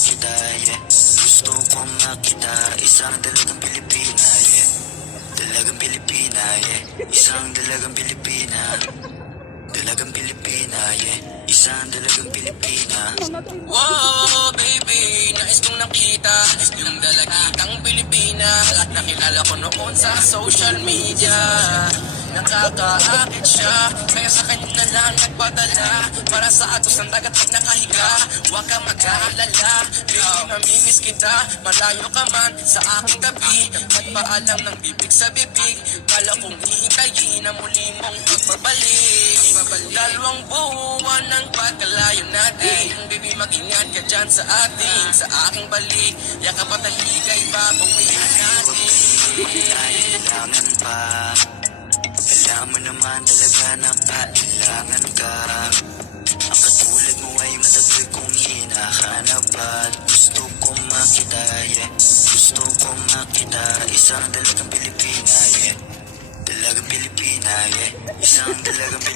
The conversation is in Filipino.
makita, yeah. Gusto kong makita isang dalagang Pilipina, yeah. Dalagang Pilipina, yeah. Isang dalagang Pilipina. Dalagang Pilipina, yeah. Isang dalagang Pilipina. Wow, baby, nais kong nakita yung dalagitang Pilipina. Nakilala ko noon sa social media. Nakakaakit siya, kaya sa kanya na lang nagpadala. Para sa atos ng dagat pag nakahiga, huwag ka mag-aalala. Baby, mamimiss kita, malayo ka man sa aking tabi. Magpaalam ng bibig sa bibig, kala kong hihintayin na muli mong pagbabalik. Dalawang buwan ng pagkalayo natin, baby, mag-ingat ka dyan sa atin. Sa aking balik, yakap at haligay, babawiin natin. Kailangan pa. Alam mo naman talaga na kailangan ka. Ang katulad mo ay matagal kong hinahanap at gusto kong makita, yeah. Gusto kong makita isang dalagang Pilipina, yeah. Dalagang Pilipina, yeah. Isang dalagang Pilipina.